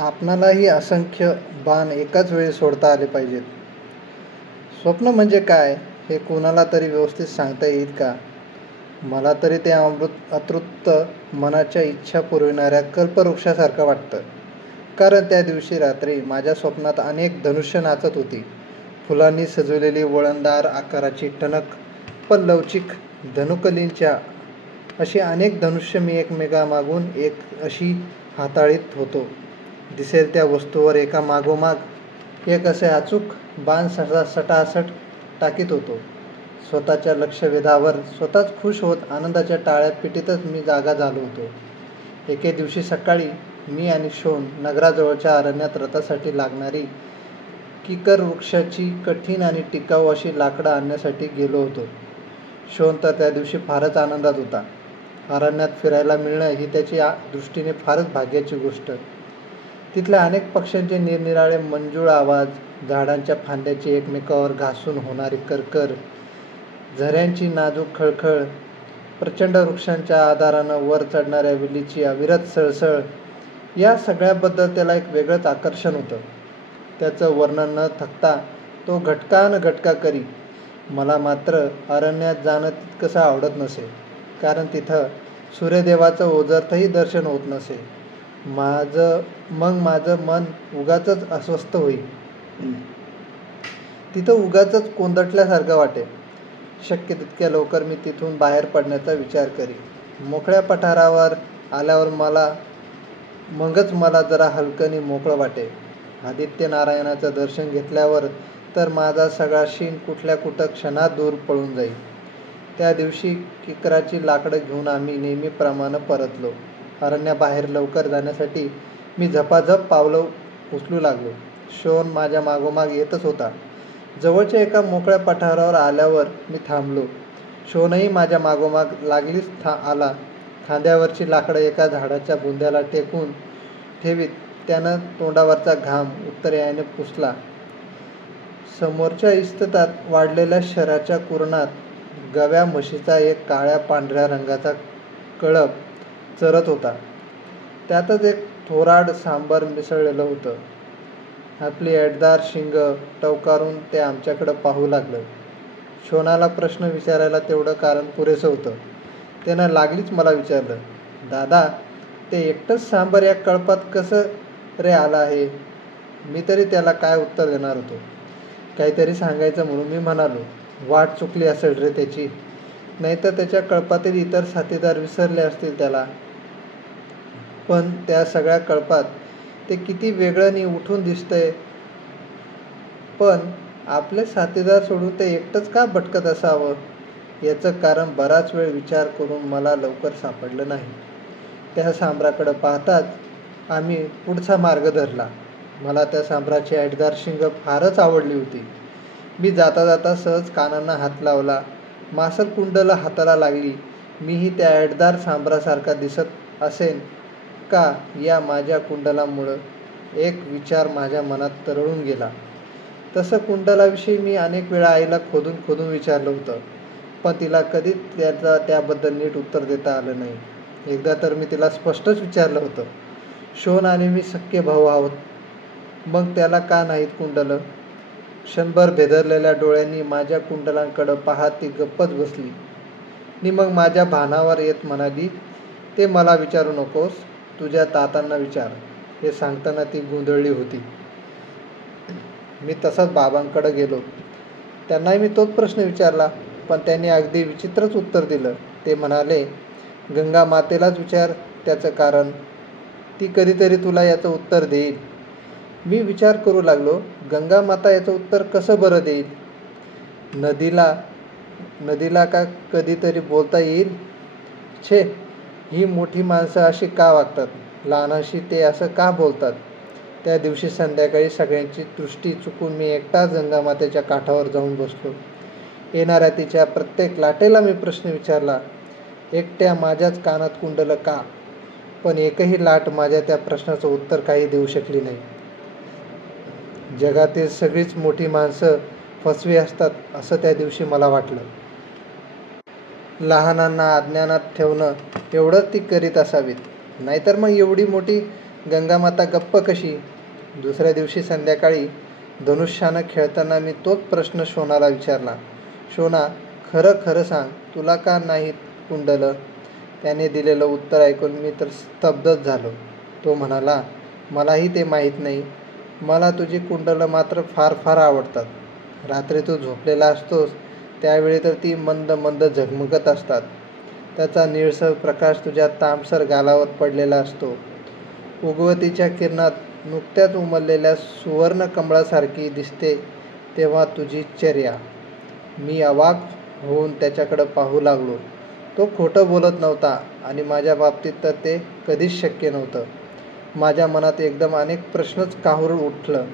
आपणालाही असंख्य बाण एकाच वेळी सोडता आले पाहिजेत. स्वप्न म्हणजे काय हे कोणाला तरी व्यवस्थित सांगता येईल का? मला तरी ते अतृप्त मनाच्या इच्छा पुरविणाऱ्या कल्पवृक्षासारखं वाटतं. कारण त्या दिवशी रात्री माझ्या स्वप्नात अनेक धनुष्य नाचत होती. फुलांनी सजवलेली वळणदार आकाराची टणक पण लवचिक धनुकलींच्या अशी अनेक धनुष्य मी एकमेकांमागून एक अशी हाताळीत होतो. दिसेल त्या वस्तूवर एका मागोमाग एक असे अचूक बाण सटासट टाकीत होतो. स्वतःच्या लक्षवेधावर स्वतःच खुश होत आनंदाच्या टाळ्या पिटीतच मी जागा झालो होतो. एके दिवशी सकाळी मी आणि शोन नगराजवळच्या अरण्यात रथासाठी लागणारी किकर वृक्षाची कठीण आणि टिकाऊ अशी लाकडं आणण्यासाठी गेलो होतो. शोन तर त्या दिवशी फारच आनंदात होता. अरण्यात फिरायला मिळणं ही त्याच्या दृष्टीने फारच भाग्याची गोष्ट. तिथल्या अनेक पक्ष्यांचे निरनिराळे मंजूळ आवाज, झाडांच्या फांद्याची एकमेकावर घासून होणारी करकर, झऱ्यांची नाजूक खळखळ, प्रचंड वृक्षांच्या आधारानं वर चढणाऱ्या वेलीची अविरत सळसळ या सगळ्याबद्दल त्याला एक वेगळंच आकर्षण होतं. त्याचं वर्णन न थकता तो घटका करी. मला मात्र अरण्यात जाणं तितकंसं आवडत नसे. कारण तिथं सूर्यदेवाचं ओझरतही दर्शन होत नसे. माझं मन उगाचच अस्वस्थ होई. तिथं उगाचच कोंदटल्यासारखं वाटे. शक्य तितक्या लवकर मी तिथून बाहेर पडण्याचा विचार करी. मोकळ्या पठारावर आल्यावर मगच मला जरा हलकं मोकळं वाटे. आदित्यनारायणाचं दर्शन घेतल्यावर तर माझा सगळा शीण कुठल्या कुठं क्षणात दूर पळून जाईल. त्या दिवशी किकराची लाकडं घेऊन आम्ही नेहमीप्रमाणे परतलो. अरण्याबाहेर लवकर जाण्यासाठी मी झपाझप पावलं उचलू लागलो. शोन माझ्या मागोमाग येतच होता. जवळच्या एका मोकळ्या पठारावर आल्यावर मी थांबलो. शोनही माझ्या मागोमाग लागलीच आला. खांद्यावरची लाकडं एका झाडाच्या बुंध्याला टेकून ठेवीत त्यानं तोंडावरचा घाम उत्तरेयाने पुसला. समोरच्या इस्तेतात वाढलेल्या शराच्या कुरणात गव्या म्हशीचा एक काळ्या पांढऱ्या रंगाचा कळप चरत होता. त्यातच एक थोराड सांबर मिसळलेलं होतं. आपली ऐटदार शिंगं टवकारून ते आमच्याकडं पाहू लागलं. शोनाला प्रश्न विचारायला तेवढं कारण पुरेसं होतं. त्यानं लागलीच मला विचारलं, दादा, ते एकटंच सांबर या कळपात कसं रे आलं आहे? मी तरी त्याला काय उत्तर देणार होतो. काहीतरी सांगायचं म्हणून मी म्हणालो, वाट चुकली असेल रे त्याची. नाहीतर त्याच्या कळपातील इतर साथीदार विसरले असतील त्याला. पण त्या सगळ्या कळपात ते किती वेगळं उठून दिसतंय. पण आपले साथीदार सोडून ते एकटंच का भटकत असावं? याचं कारण बराच वेळ विचार करून मला लवकर सापडलं नाही. त्या सांबराकडं पाहताच आम्ही पुढचा मार्ग धरला. मला त्या सांबराची ऐटदार शिंग फारच आवडली होती. मी जाता जाता सहज कानांना हात लावला. मासल कुंडलं हाताला लागली. मीही त्या ऐटदार सांबरासारखा दिसत असेन का या माझ्या कुंडलामुळं एक विचार माझ्या मनात तरळून गेला. तसं कुंडलाविषयी मी अनेक वेळा आईला खोदून खोदून विचारलं होतं. पण तिला कधीच त्याबद्दल नीट उत्तर देता आलं नाही. एकदा तर मी तिला स्पष्टच विचारलं होतं, शोन आणि मी सख्खे भाऊ आहोत, मग त्याला का नाहीत कुंडलं? क्षणभर भेदरलेल्या डोळ्यांनी माझ्या कुंडलांकडं पाहत ती गप्पच बसली. आणि मग माझ्या भानावर येत म्हणाली, ते मला विचारू नकोस, तुझ्या तातांना विचार. हे सांगताना ती गोंधळली होती. मी तसाच बाबांकडे गेलो. त्यांनाही मी तोच प्रश्न विचारला. पण त्यांनी अगदी विचित्रच उत्तर दिलं. ते म्हणाले, गंगा मातेलाच विचार त्याचं कारण. ती कधीतरी तुला याचं उत्तर देईल. मी विचार करू लागलो, गंगा माता याचं उत्तर कसं बरं देईल? नदीला का कधीतरी बोलता येईल? छे, ही मोठी माणसं अशी का वागतात? लहानाशी ते असं का बोलतात? त्या दिवशी संध्याकाळी सगळ्यांची दृष्टी चुकून मी एकटाच गंगामातेच्या काठावर जाऊन बसलो. येणाऱ्या तिच्या प्रत्येक लाटेला मी प्रश्न विचारला. एकट्या माझ्याच कानात कुंडलं का? पण एकही लाट माझ्या त्या प्रश्नाचं उत्तर काही देऊ शकली नाही. जगातील सगळीच मोठी माणसं फसवी असतात असं त्या दिवशी मला वाटलं. लहानांना अज्ञानात ठेवणं एवढंच ती करीत असावीत. नाहीतर मग एवढी मोठी गंगामाता गप्प कशी? दुसऱ्या दिवशी संध्याकाळी धनुष्यानं खेळताना मी तोच प्रश्न शोनाला विचारला. शोना, खरं खरं सांग, तुला का नाहीत कुंडलं? त्याने दिलेलं उत्तर ऐकून मी तर स्तब्धच झालो. तो म्हणाला, मलाही ते माहीत नाही. मला तुझी कुंडलं मात्र फार फार आवडतात. रात्री तू झोपलेला असतोस त्यावेळी तर ती मंद मंद झगमगत असतात. त्याचा निळसर प्रकाश तुझ्या तांबसर गालावर पडलेला असतो. उगवतीच्या किरणात नुकत्याच उमललेल्या सुवर्ण कमळासारखी दिसते तेव्हा तुझी चर्या. मी अवाक होऊन त्याच्याकडं पाहू लागलो. तो खोटं बोलत नव्हता आणि माझ्या बाबतीत तर ते कधीच शक्य नव्हतं. माझ्या मनात एकदम अनेक प्रश्नच काहूर उठलं.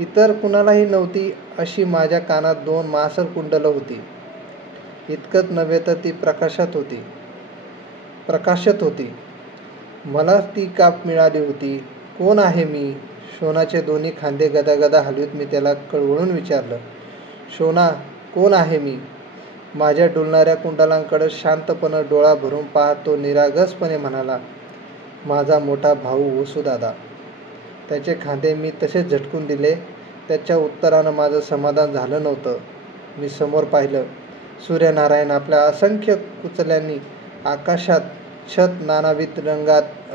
इतर कुणालाही नव्हती अशी माझ्या कानात 2 मासर कुंडलं होती. इतकंच नव्हे तर ती प्रकाशत होती. मलाच ती का मिळाली होती? कोण आहे मी? शोनाचे दोन्ही खांदे गदागदा हलवीत मी त्याला कळवळून विचारलं. शोना, कोण आहे मी? माझ्या डुलणाऱ्या कुंडलांकडं शांतपणे डोळा भरून पाहत तो निरागसपणे म्हणाला, माझा मोठा भाऊ वसुदादा. त्याचे खांदे मी तसेच झटकून दिले. त्याच्या उत्तरानं माझं समाधान झालं नव्हतं. मी समोर पाहिलं. सूर्यनारायण आपल्या असंख्य कुचल्यांनी आकाशात छत नानाविध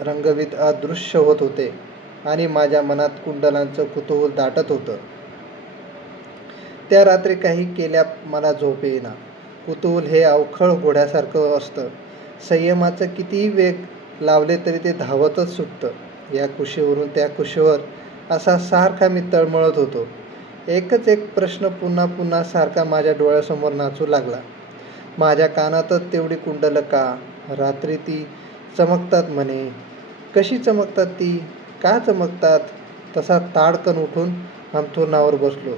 रंगवीत अदृश्य होत होते आणि माझ्या मनात कुंडलांचं कुतूहल दाटत होतं. त्या रात्री काही केल्या मला झोप येईना. कुतूहल हे अवखळ घोड्यासारखं असतं. संयमाचं कितीही वेग लावले तरी ते धावतच सुटतं. या कुशीवरून त्या कुशीवर असा सारखा मी तळमळत होतो. एकच एक प्रश्न पुन्हा पुन्हा सारखा माझ्या डोळ्यासमोर नाचू लागला. माझ्या कानातच तेवढी कुंडलं का? रात्री ती चमकतात म्हणे. कशी चमकतात ती? का चमकतात? तसा ताडकन उठून अंथरुणावर बसलो.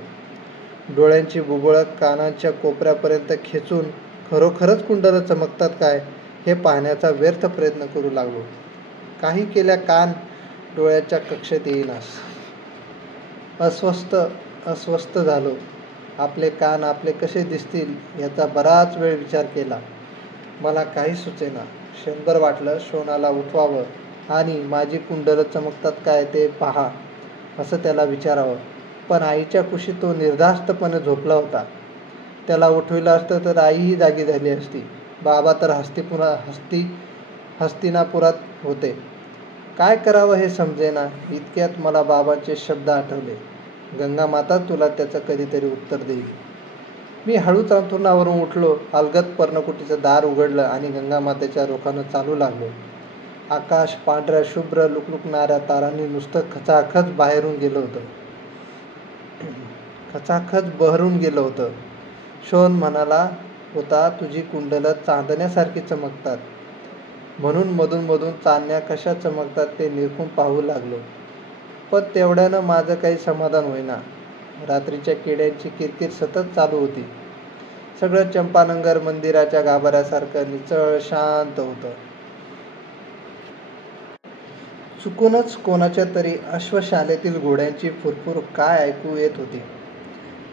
डोळ्यांची बुबुळं कानांच्या कोपऱ्यापर्यंत खेचून खरोखरच कुंडलं चमकतात काय हे पाहण्याचा व्यर्थ प्रयत्न करू लागलो. काही केल्या कान डोळ्याच्या कक्षेत येईनास. अस्वस्थ झालो. आपले कान आपले कसे दिसतील याचा बराच वेळ विचार केला. मला काही सुचेना. क्षणभर वाटलं शोनाला उठवावं आणि माझी कुंडलं चमकतात काय ते पहा असं त्याला विचारावं. पण आईच्या कुशीत तो निर्धास्तपणे झोपला होता. त्याला उठविलं असतं तर आईही जागी झाली असती. बाबा तर हस्तिनापुरात होते. काय करावं हे समजेना. इतक्यात मला बाबांचे शब्द आठवले. गंगामाता तुला त्याचं कधीतरी उत्तर देईल. मी हळूच अंथरुणावरून उठलो. अलगद पर्णकुटीचं दार उघडलं आणि गंगामातेच्या रोखानं चालू लागलो. आकाश पांढऱ्या शुभ्र लुकलुकणाऱ्या तारांनी नुसतं खचाखच बहरून गेलं होतं. शोन म्हणाला होता, तुझी कुंडलं चांदण्यासारखी चमकतात. म्हणून मधून मधून चांदण्या कशा चमकतात ते निरखून पाहू लागलो. पण तेवढ्यानं माझं काही समाधान होईना. रात्रीच्या किड्यांची किरकिर सतत चालू होती. सगळं चंपानगर मंदिराच्या गाभाऱ्यासारखं निचळ शांत होतं. चुकूनच कोणाच्या तरी अश्वशालेतील घोड्यांची फुरफुर काय ऐकू येत होती.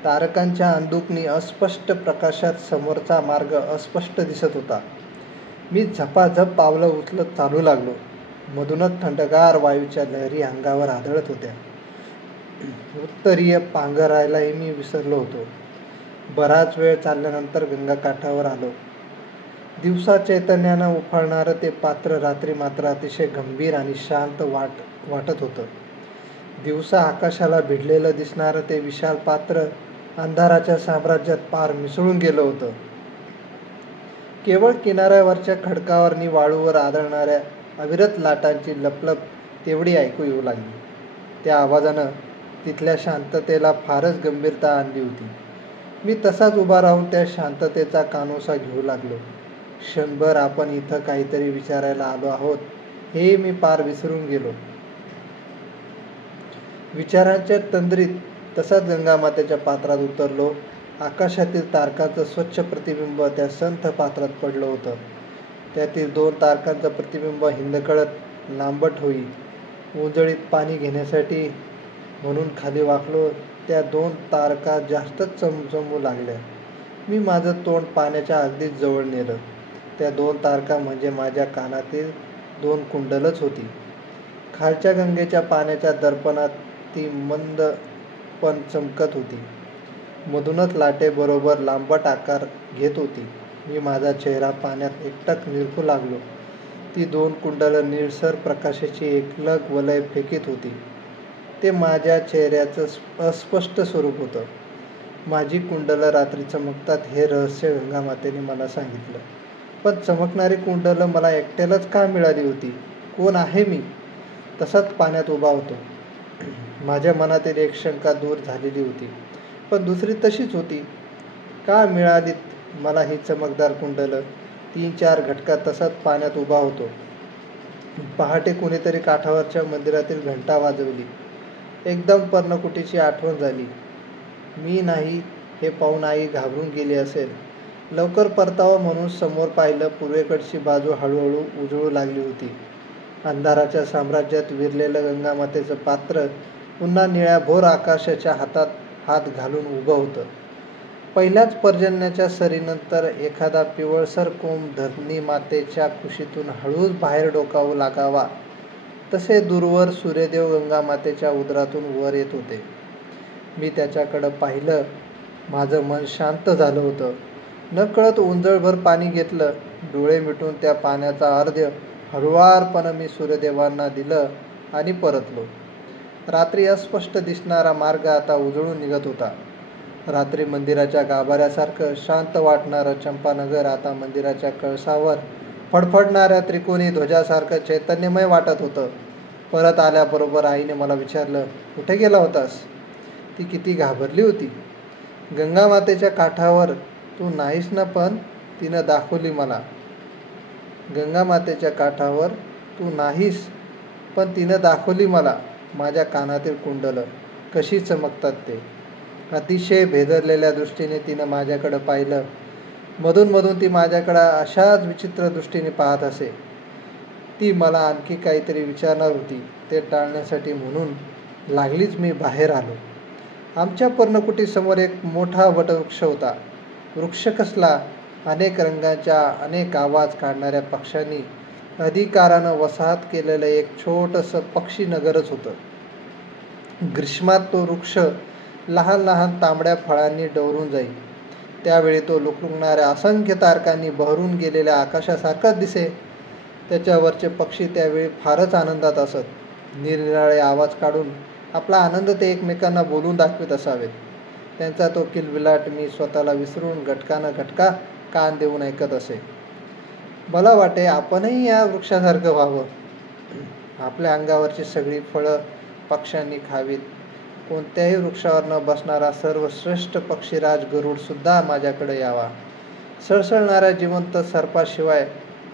तारकांच्या अंधुकनी अस्पष्ट प्रकाशात समोरचा मार्ग अस्पष्ट दिसत होता. मी झपाझप पावलं उचलत चालू लागलो. मधूनच थंडगार वायूच्या लहरी अंगावर आदळत होत्या. उत्तरीय पांघरायलाही मी विसरलो होतो. बराच वेळ चालल्यानंतर गंगाकाठावर आलो. दिवसा चैतन्यानं उफाळणारं ते पात्र रात्री मात्र अतिशय गंभीर आणि शांत वाटत होतं. दिवसा आकाशाला भिडलेलं दिसणारं ते विशाल पात्र अंधाराच्या साम्राज्यात पार मिसळून गेलं होतं. केवळ किनाऱ्यावरच्या खडकावरनी वाळूवर आदळणाऱ्या अविरत लाटांची लपलप तेवढी ऐकू येऊ लागली. त्या आवाजानं तिथल्या शांततेला फारच गंभीरता आणली होती. मी तसाच उभा राहून त्या शांततेचा कानोसा घेऊ लागलो. क्षणभर आपण इथं काहीतरी विचारायला आलो आहोत हे मी पार विसरून गेलो. विचारांच्या तंद्रीत तसाच गंगामातेच्या पात्रात उतरलो. आकाशातील तारकांचं स्वच्छ प्रतिबिंब त्या संथ पात्रात पडलं होतं. त्यातील 2 तारकांचं प्रतिबिंब हिंदकळत लांबट होई. उंजळीत पाणी घेण्यासाठी म्हणून खाली वाकलो. त्या 2 तारका जास्तच चमचमू लागल्या. मी माझं तोंड पाण्याच्या अगदीच जवळ नेलं. त्या 2 तारका म्हणजे माझ्या कानातील 2 कुंडलंच होती. खालच्या गंगेच्या पाण्याच्या दर्पणात ती मंद पण चमकत होती. मधूनच लाटेबरोबर लांबट आकार घेत होती. मी माझा चेहरा पाण्यात एकटक निरखू लागलो. ती 2 कुंडलं निळसर प्रकाशाची एकलग वलय फेकीत होती. ते माझ्या चेहऱ्याचं अस्पष्ट स्वरूप होतं. माझी कुंडलं रात्री चमकतात हे रहस्य गंगामातेने मला सांगितलं. पण चमकणारी कुंडलं मला एकट्यालाच का मिळाली होती? कोण आहे मी? तसाच पाण्यात उभा होतो. माझ्या मनातील एक शंका दूर झालेली होती, पण दुसरी तशीच होती. का मिळालीत मला ही चमकदार कुंडलं? 3-4 घटका तसाच पाण्यात उभा होतो. पहाटे कोणीतरी काठावरच्या मंदिरातील घंटा वाजवली. एकदम पर्णकुटीची आठवण झाली. मी नाही हे पाहून आई घाबरून गेली असेल. लवकर परतावं म्हणून समोर पाहिलं. पूर्वेकडची बाजू हळूहळू उजळू लागली होती. अंधाराच्या साम्राज्यात विरलेलं गंगामातेचं पात्र पुन्हा निळ्याभोर आकाशाच्या हातात हात घालून उभं होतं. पहिल्याच पर्जन्याच्या सरीनंतर एखादा पिवळसर कोंब धरणी मातेच्या कुशीतून हळूच बाहेर डोकावू लागावा, तसे दूरवर सूर्यदेव गंगामातेच्या उदरातून वर येत होते. मी त्याच्याकडं पाहिलं. माझं मन शांत झालं होतं. नकळत ओंजळभर पाणी घेतलं. डोळे मिटून त्या पाण्याचा अर्ध्य हळुवारपणे मी सूर्यदेवांना दिलं आणि परतलो. रात्री अस्पष्ट दिसणारा मार्ग आता उजळून निघत होता. रात्री मंदिराच्या गाभाऱ्यासारखं शांत वाटणारं चंपानगर आता मंदिराच्या कळसावर फडफडणाऱ्या त्रिकोणी ध्वजासारखं चैतन्यमय वाटत होतं. परत आल्याबरोबर आईने मला विचारलं, कुठे गेला होतास? ती किती घाबरली होती. गंगामातेच्या काठावर तू नाहीस ना, पण तिनं दाखवली मला. गंगामातेच्या काठावर तू नाहीस, पण तिनं दाखवली मला माझ्या कानातील कुंडलं कशी चमकतात ते. अतिशय भेदरलेल्या दृष्टीने तिनं माझ्याकडं पाहिलं. मधून मधून ती माझ्याकडं अशाच विचित्र दृष्टीने पाहत असे. ती मला आणखी काहीतरी विचारणार होती. ते टाळण्यासाठी म्हणून लागलीच मी बाहेर आलो. आमच्या पर्णकुटीसमोर एक मोठा वटवृक्ष होता. वृक्ष कसला? अनेक रंगाच्या, अनेक आवाज काढणाऱ्या पक्ष्यांनी अधिकारानं वसाहत केलेलं एक छोटंसं पक्षी नगरच होतं. ग्रीष्मात तो वृक्ष लहान लहान तांबड्या फळांनी डवरून जाई. त्यावेळी तो लुकलुकणाऱ्या असंख्य तारकांनी बहरून गेलेल्या आकाशासारखाच दिसे. त्याच्यावरचे पक्षी त्यावेळी फारच आनंदात असत. निरनिराळे आवाज काढून आपला आनंद ते एकमेकांना बोलून दाखवित असावेत. त्यांचा तो किलबिलाट मी स्वतःला विसरून घटकानं घटका कान देऊन ऐकत असे. मला वाटे आपणही या वृक्षासारखं व्हावं. आपल्या अंगावरची सगळी फळं पक्ष्यांनी खावीत. कोणत्याही वृक्षावर न बसणारा सर्वश्रेष्ठ पक्षीराज गरुड सुद्धा माझ्याकडे यावा. सळसळणाऱ्या जिवंत सर्पाशिवाय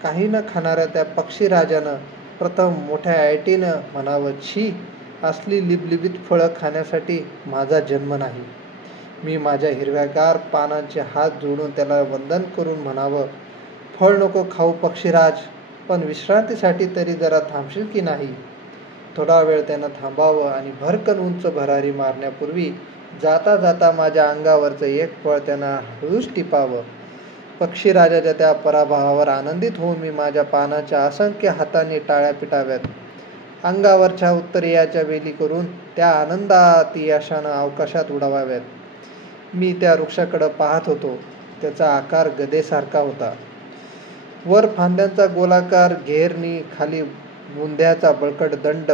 काही न खाणाऱ्या त्या पक्षीराजानं प्रथम मोठ्या ऐटीनं म्हणावं, छी, असली लिबलिबीत फळं खाण्यासाठी माझा जन्म नाही. मी माझ्या हिरव्यागार पानांचे हात जोडून त्याला वंदन करून म्हणावं, फळ नको खाऊ पक्षीराज, पण विश्रांतीसाठी तरी जरा थांबशील की नाही. थोडा वेळ त्यानं थांबावं आणि भरकन उंच भरारी मारण्यापूर्वी जाता जाता माझ्या अंगावरचं एक फळ त्यानं हळूच टिपावं. पक्षीराजाच्या त्या पराभवावर आनंदित होऊन मी माझ्या पानाच्या असंख्य हातांनी टाळ्या पिटाव्यात. अंगावरच्या उत्तरेयाच्या वेली करून त्या आनंदात यशानं अवकाशात उडावाव्यात. मी त्या वृक्षाकडं पाहत होतो. त्याचा आकार गदेसारखा होता. वर फांद्यांचा गोलाकार घेरणी, खाली बुंध्याचा बळकट दंड.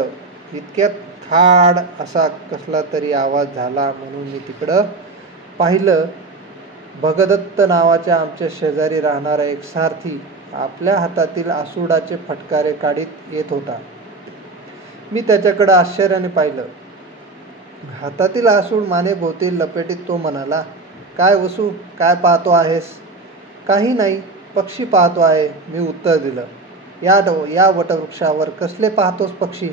इतक्यात खाड असा कसला तरी आवाज झाला म्हणून मी तिकडं पाहिलं. भगदत्त नावाच्या आमच्या शेजारी राहणारा एक सारथी आपल्या हातातील आसूडाचे फटकारे काढीत येत होता. मी त्याच्याकडं आश्चर्याने पाहिलं. हातातील आसूड मानेभोवती लपेटीत तो म्हणाला, काय वसू, काय पाहतो आहेस? काही नाही, पक्षी पाहतो आहे, मी उत्तर दिलं. या वटवृक्षावर कसले पाहतोस पक्षी?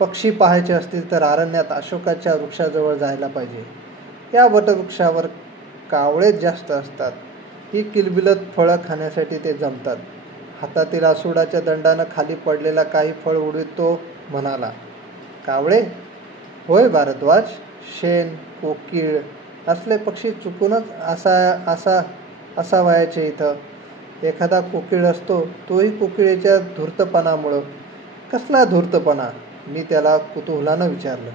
पक्षी पाहायचे असतील तर अरण्यात अशोकाच्या वृक्षाजवळ जायला पाहिजे. या वटवृक्षावर कावळेच जास्त असतात. ही किलबिलत फळं खाण्यासाठी ते जमतात. हातातील आसूडाच्या दंडानं खाली पडलेला काही फळ उडवीत तो म्हणाला, कावळे? होय भारद्वाज. शेण, कोकिळ असले पक्षी चुकूनच असावयाचे इथं. एखादा कोकिळ असतो, तोही कोकिळेच्या धूर्तपणामुळं. कसला धूर्तपणा? मी त्याला कुतूहलानं विचारलं.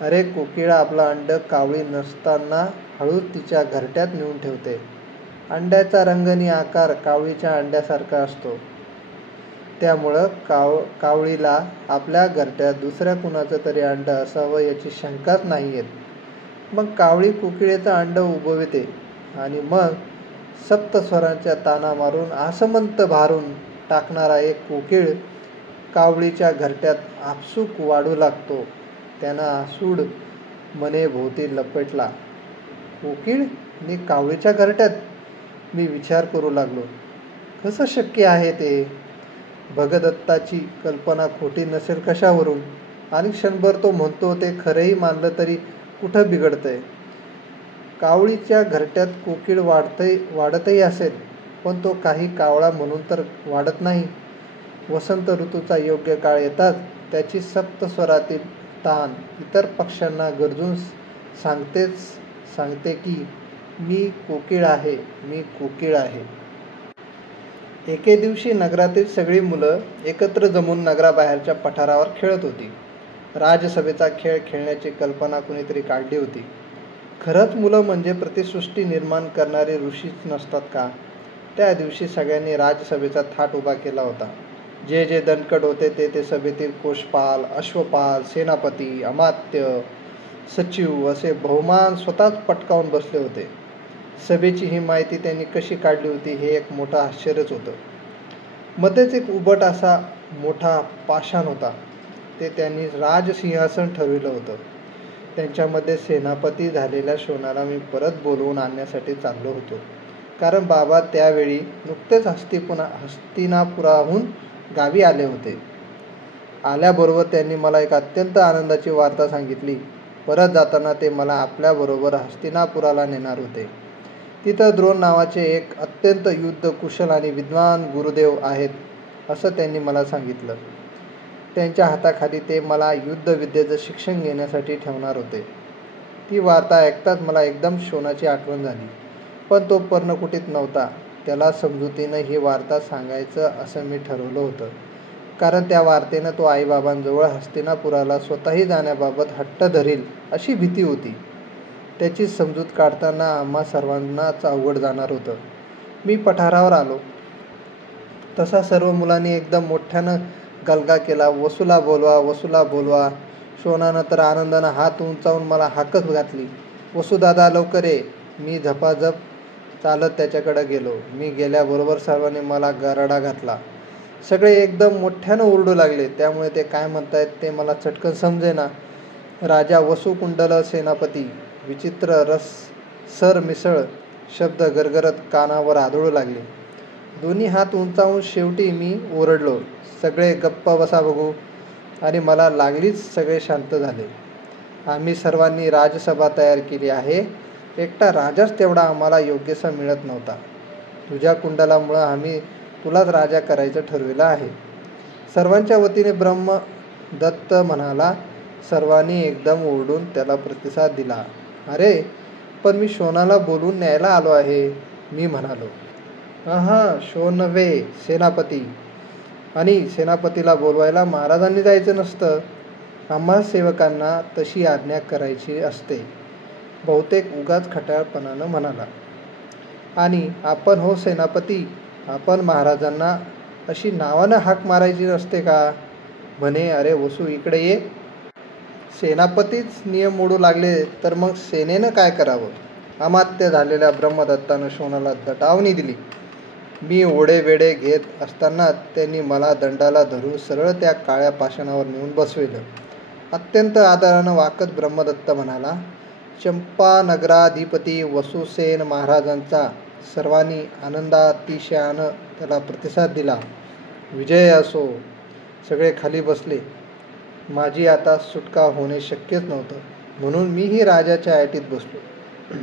अरे कोकिळा आपलं अंड कावळी नसताना हळूच तिच्या घरट्यात नेऊन ठेवते. अंड्याचा रंग आणि आकार कावळीच्या अंड्यासारखा असतो. त्यामुळं कावळीला आपल्या घरट्यात दुसऱ्या कुणाचं तरी अंड असावं याची शंकाच नाही येत. मग कावळी कोकिळेचं अंड उबविते आणि मग सप्तस्वरांच्या ताना मारून आसमंत भारून टाकणारा एक कोकिळ कावळीच्या घरट्यात आपसूक वाढू लागतो. त्यानं आसूड मने भोवती लपेटला. कोकिळ आणि कावळीच्या घरट्यात? मी विचार करू लागलो. कसं शक्य आहे ते? भगदत्ताची कल्पना खोटी नसेल कशावरून? आणि क्षणभर तो म्हणतो ते खरंही मानलं तरी कुठं बिघडतंय? कावळीच्या घरट्यात कोकिळ वाढतही असेल, पण तो काही कावळा म्हणून तर वाढत नाही. वसंत ऋतूचा योग्य काळ येताच त्याची सप्तस्वरातील तान इतर पक्ष्यांना गरजून सांगते की मी कोकिळ आहे, मी कोकिळ आहे. एके दिवशी नगरातील सगळी मुलं एकत्र जमून नगराबाहेरच्या पठारावर खेळत होती. राजसभेचा खेळ खेळण्याची कल्पना कुणीतरी काढली होती. खरंच मुलं म्हणजे प्रतिसृष्टी निर्माण करणारे ऋषीच नसतात का? त्या दिवशी सगळ्यांनी राजसभेचा थाट उभा केला होता. जे जे दणकट होते ते सभेतील कोषपाल, अश्वपाल, सेनापती, अमात्य, सचिव असे बहुमान स्वतःच पटकावून बसले होते. सभेची ही माहिती त्यांनी कशी काढली होती हे एक मोठं आश्चर्यच होतं. मध्येच एक उभट असा मोठा पाषाण होता. ते त्यांनी राजसिंहासन ठरविलं होतं. त्यांच्यामध्ये सेनापती झालेल्या शोणाला मी परत बोलवून आणण्यासाठी चाललो होतो. कारण बाबा त्यावेळी नुकतेच हस्तिनापुराहून गावी आले होते. आल्याबरोबर त्यांनी मला एक अत्यंत आनंदाची वार्ता सांगितली. परत जाताना ते मला आपल्याबरोबर हस्तिनापुराला नेणार होते. तिथं द्रोण नावाचे एक अत्यंत युद्धकुशल आणि विद्वान गुरुदेव आहेत असं त्यांनी मला सांगितलं. त्यांच्या हाताखाली ते मला युद्धविद्येचं शिक्षण घेण्यासाठी ठेवणार होते. ती वार्ता ऐकताच मला एकदम शोणाची आठवण झाली. पण तो पर्णकुटीत नव्हता. त्याला समजुतीनं ही वार्ता सांगायचं असं मी ठरवलं होतं. कारण त्या वार्तेनं तो आईबाबांजवळ हस्तिनापुराला स्वतःही जाण्याबाबत हट्ट धरील अशी भीती होती. त्याची समजूत काढताना आम्हा सर्वांनाच अवघड जाणार होतं. मी पठारावर आलो तसा सर्व मुलांनी एकदम मोठ्यानं गलगा केला. वसूला बोलवा, वसूला बोलवा. शोणानं तर आनंदानं हात उंचावून मला हाकच घातली. वसूदादा लवकर ये. मी झपाझप चालत त्याच्याकडे गेलो. मी गेल्याबरोबर सर्वांनी मला गराडा घातला. सगळे एकदम मोठ्यानं ओरडू लागले. त्यामुळे ते काय म्हणतायत ते मला चटकन समजेना. राजा वसुकुंडल सेनापती. विचित्र सरमिसळ शब्द गरगरत कानावर आदळू लागले. दोन्ही हात उंचावून शेवटी मी ओरडलो, सगळे गप्प बसा बघू. आणि मला लागलीच सगळे शांत झाले. आम्ही सर्वांनी राजसभा तयार केली आहे. एकटा राजाच तेवढा आम्हाला योग्यसा मिळत नव्हता. तुझ्या कुंडलामुळं आम्ही तुलाच राजा करायचं ठरविलं आहे. सर्वांच्या वतीने ब्रह्मदत्त म्हणाला. सर्वांनी एकदम ओरडून त्याला प्रतिसाद दिला. अरे पण मी शोणाला बोलून न्यायला आलो आहे, मी म्हणालो. शोण नव्हे, सेनापती. आणि सेनापतीला बोलवायला महाराजांनी जायचं नसतं. आम्हा सेवकांना तशी आज्ञा करायची असते, बहुतेक उगाच खट्याळपणानं म्हणाला. आणि आपण हो सेनापती, आपण महाराजांना अशी नावानं हाक मारायची नसते का? म्हणे. अरे वसू इकडे ये. सेनापतीच नियम मोडू लागले तर मग सेनेनं काय करावं? अमात्य झालेल्या ब्रह्मदत्तानं शोणाला दटावणी दिली. मी ओढेवेढे घेत असताना त्यांनी मला दंडाला धरून सरळ त्या काळ्या पाषाणावर नेऊन बसविलं. अत्यंत आदरानं वाकत ब्रह्मदत्त म्हणाला. चंपानगराधिपती वसुसेन महाराजांचा. सर्वांनी आनंदातिशयानं त्याला प्रतिसाद दिला. विजय असो. सगळे खाली बसले. माझी आता सुटका होणे शक्यच नव्हतं. म्हणून मीही राजाच्या ऐटीत बसलो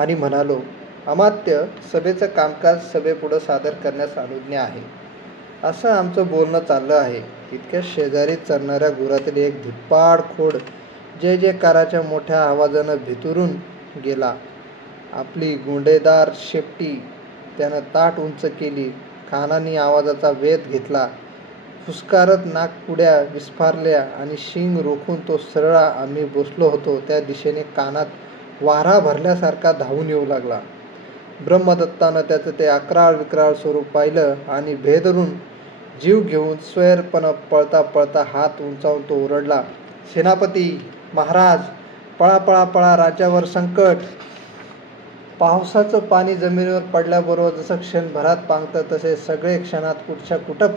आणि म्हणालो, अमात्य, सभेचं कामकाज सभेपुढं सादर करण्यास अनुज्ञा आहे. असं आमचं बोलणं चाललं आहे. इतक्या शेजारी चरणाऱ्या गुरातील एक धिप्पाड खोड जय जयकाराच्या मोठ्या आवाजानं भितरून गेला. आपली गोंडेदार शेपटी त्यानं ताठ उंच केली. कानांनी आवाजाचा वेध घेतला. फुसकारत नाकपुड्या विस्फारल्या आणि शिंग रोखून तो सरळ आम्ही बसलो होतो त्या दिशेने कानात वारा भरल्यासारखा धावून येऊ लागला. ब्रह्मदत्तानं त्याचं ते अक्राळ विक्राळ स्वरूप पाहिलं आणि भेदरून जीव घेऊन स्वैरपणं पळता पळता हात उंचावून तो ओरडला, सेनापती महाराज, पळा पळा पळा, राज्यावर संकट. पावसाचं पाणी जमिनीवर पडल्याबरोबर जसं क्षणभरात पांगतं तसे सगळे क्षणात कुठच्या कुठं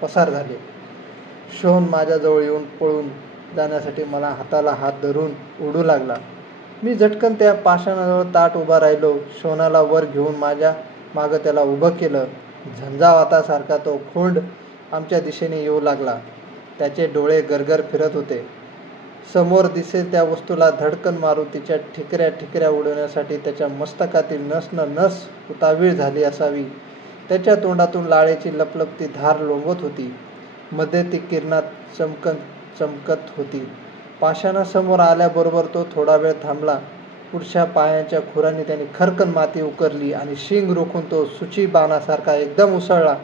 पसार झाले. शोन माझ्याजवळ येऊन पळून जाण्यासाठी मला हाताला हात धरून ओढू लागला. मी झटकन त्या पाषाणाजवळ ताठ उभा राहिलो. शोनाला वर घेऊन माझ्या मागं त्याला उभं केलं. झंझावातासारखा तो खोंड आमच्या दिशेने येऊ लागला. त्याचे डोळे गरगर फिरत होते. समोर दिसेल त्या वस्तूला धडकन मारून तिच्या ठिकऱ्या ठिकऱ्या उडवण्यासाठी त्याच्या मस्तकातील नस न नस उतावीळ झाली असावी. त्याच्या तोंडातून लाळेची लपलपती धार लोंबत होती. मध्ये ती किरणात चमकत होती. पाषाणासमोर आल्याबरोबर तो थोडा वेळ थांबला. पुढच्या पायांच्या खुरांनी त्याने खरकन माती उकरली आणि शिंग रोखून तो सुचीबाणासारखा एकदम उसळला.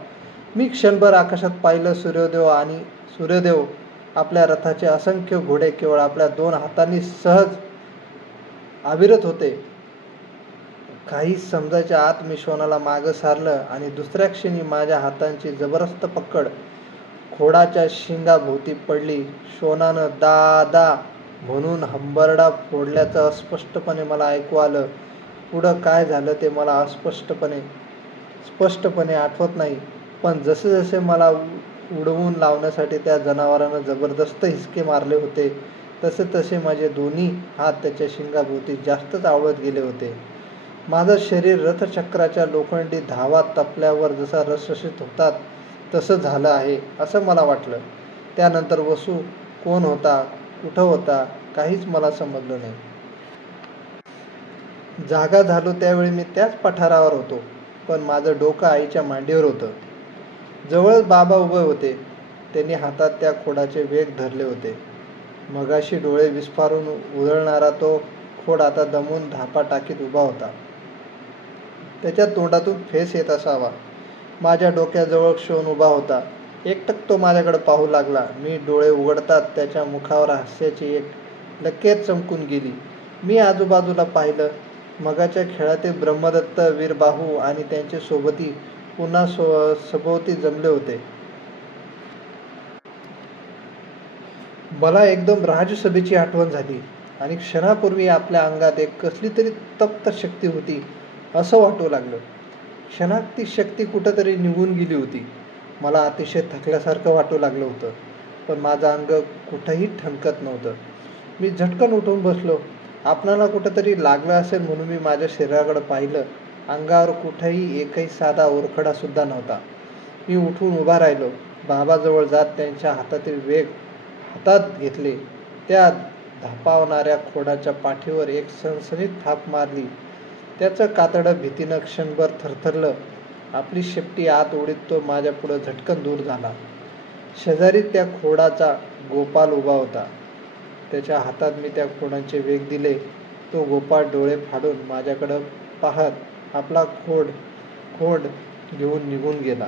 मी क्षणभर आकाशात पाहिलं. सूर्यदेव आपल्या रथाचे असंख्य घोडे केवळ आपल्या 2 हातांनी सहज अविरत होते. काही समजायच्या आत मी शोनाला मागं सारलं आणि दुसऱ्या क्षणी माझ्या हातांची जबरदस्त पकड खोडाच्या शिंगाभोवती पडली. शोनानं दादा म्हणून हंबरडा फोडल्याचं अस्पष्टपणे मला ऐकू आलं. पुढं काय झालं ते मला स्पष्टपणे आठवत नाही. पण जसे जसे मला उडवून लावण्यासाठी त्या जनावरानं जबरदस्त हिसके मारले होते तसे तसे माझे दोन्ही हात त्याच्या शिंगाभोवती जास्तच आवळत गेले होते. माझं शरीर रथचक्राच्या लोखंडी धावा तपल्यावर जसा रसरशीत होतात तसं झालं आहे असं मला वाटलं. त्यानंतर वसू कोण होता, कुठं होता, काहीच मला समजलं नाही. जागा झालो त्यावेळी मी त्याच पठारावर होतो, पण माझं डोकं आईच्या मांडीवर होतं. जवळच बाबा उभे होते. त्यांनी हातात त्या खोडाचे वेग धरले होते. मगाशी डोळे विस्फारून उधळणारा तो खोड आता दमून धापा टाकीत उभा होता. त्याच्या तोंडातून फेस येत असावा. माझ्या डोक्याजवळ शोन उभा होता. एकटक तो माझ्याकडे पाहू लागला. मी डोळे उघडतात त्याच्या मुखावर हास्याची एक लकीर चमकून गेली. मी आजूबाजूला पाहिलं. मगाच्या खेळातील ब्रह्मदत्त, वीरबाहू आणि त्यांचे सोबती पुन्हा सभोवती जमले होते. मला एकदम राजसभेची आठवण झाली आणि क्षणापूर्वी आपल्या अंगात एक कसली तरी तप्त शक्ती होती असं वाटू लागलं. क्षणात ती शक्ती कुठंतरी निघून गेली होती. मला अतिशय थकल्यासारखं वाटू लागलं होतं, पण माझं अंग कुठंही ठणकत नव्हतं. मी झटकन उठून बसलो. आपणाला कुठंतरी लागलं असेल म्हणून मी माझ्या शरीराकडे पाहिलं. अंगावर कुठंही एकही साधा ओरखडा सुद्धा नव्हता. मी उठून उभा राहिलो. बाबाजवळ जात त्यांच्या हातातील वेग हातात घेतले. त्या धापावणाऱ्या खोडाच्या पाठीवर एक सणसणीत थाप मारली. त्याचं कातडं भीतीनं क्षणभर थरथरलं. आपली शेपटी आत ओढीत तो माझ्या पुढं झटकन दूर झाला. शेजारी त्या खोडाचा गोपाल उभा होता. त्याच्या हातात मी त्या खोडाचे वेग दिले. तो गोपाळ डोळे फाडून माझ्याकडं पाहत आपला खोड घेऊन निघून गेला.